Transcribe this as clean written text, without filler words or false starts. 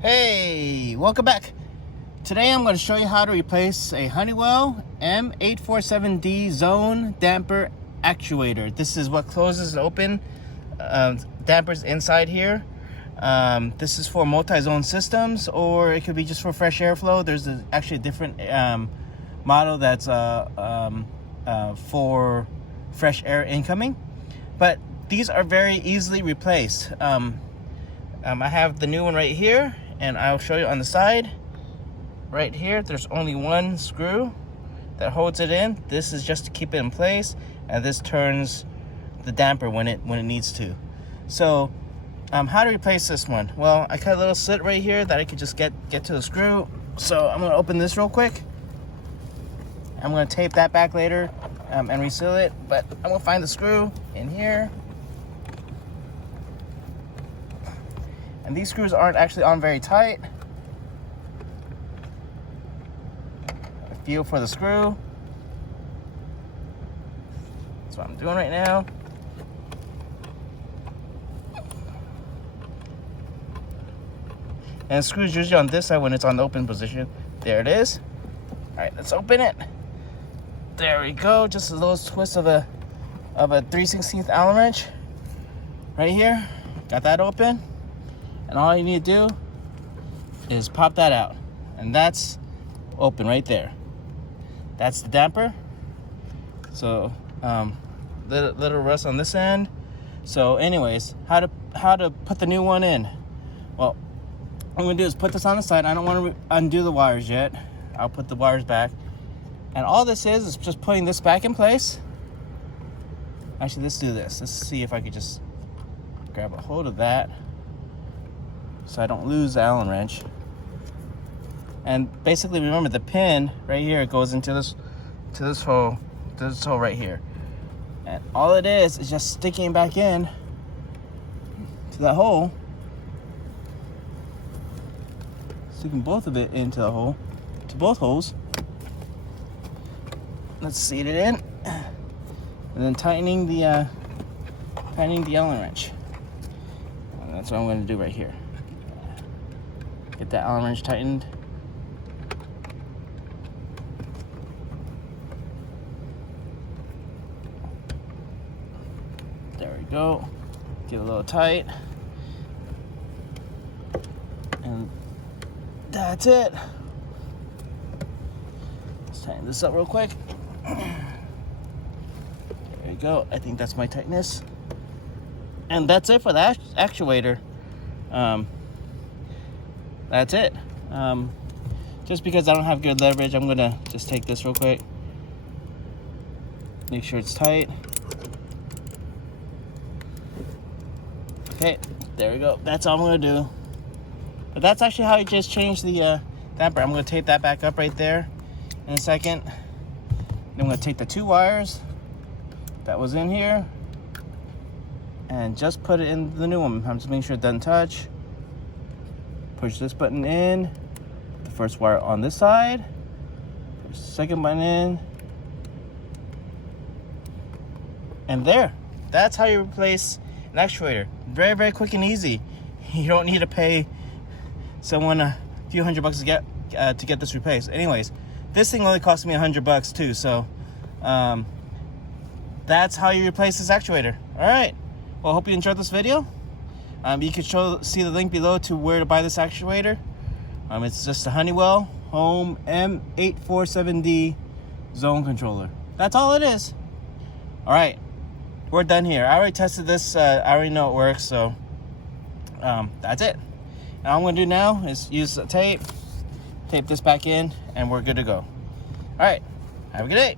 Hey, welcome back. Today I'm going to show you how to replace a Honeywell M847D zone damper actuator. This is what closes and open dampers inside here. This is for multi-zone systems, or it could be just for fresh airflow. There's actually a different model that's for fresh air incoming, but these are very easily replaced. I have the new one right here, and I'll show you on the side. Right here, there's only one screw that holds it in. This is just to keep it in place, and this turns the damper when it needs to. So, how to replace this one? Well, I cut a little slit right here that I could just get to the screw. So I'm gonna open this real quick. I'm gonna tape that back later and reseal it, but I'm gonna find the screw in here. And these screws aren't actually on very tight. I feel for the screw. That's what I'm doing right now. And the screw's usually on this side when it's on the open position. There it is. All right, let's open it. There we go. Just a little twist of a 3/16 Allen wrench right here. Got that open. And all you need to do is pop that out. And that's open right there. That's the damper. So little rust on this end. So anyways, how to put the new one in? Well, what I'm gonna do is put this on the side. I don't want to undo the wires yet. I'll put the wires back. And all this is just putting this back in place. Actually, let's do this. Let's see if I could just grab a hold of that so I don't lose the Allen wrench. And basically, remember the pin right here goes into this hole right here. And all it is just sticking back in to that hole. Sticking both of it into the hole, to both holes. Let's seat it in, and then tightening the Allen wrench. And that's what I'm going to do right here. Get that Allen wrench tightened. There we go. Get a little tight. And that's it. Let's tighten this up real quick. There you go. I think that's my tightness. And that's it for the actuator. That's it. Just because I don't have good leverage, I'm gonna just take this real quick. Make sure it's tight. Okay, there we go. That's all I'm gonna do. But that's actually how you just change the damper. I'm gonna tape that back up right there in a second. Then I'm gonna take the two wires that was in here and just put it in the new one. I'm just making sure it doesn't touch. Push this button in, the first wire on this side, push the second button in, and there. That's how you replace an actuator. Very, very quick and easy. You don't need to pay someone a few $100 to get this replaced. Anyways, this thing only cost me $100 too, so that's how you replace this actuator. All right. Well, I hope you enjoyed this video. You can see the link below to where to buy this actuator. It's just a Honeywell M847D zone controller. That's all it is. All right, we're done here. I already tested this. I already know it works, so that's it. And all I'm gonna do now is use the tape this back in, and we're good to go. All right, have a good day.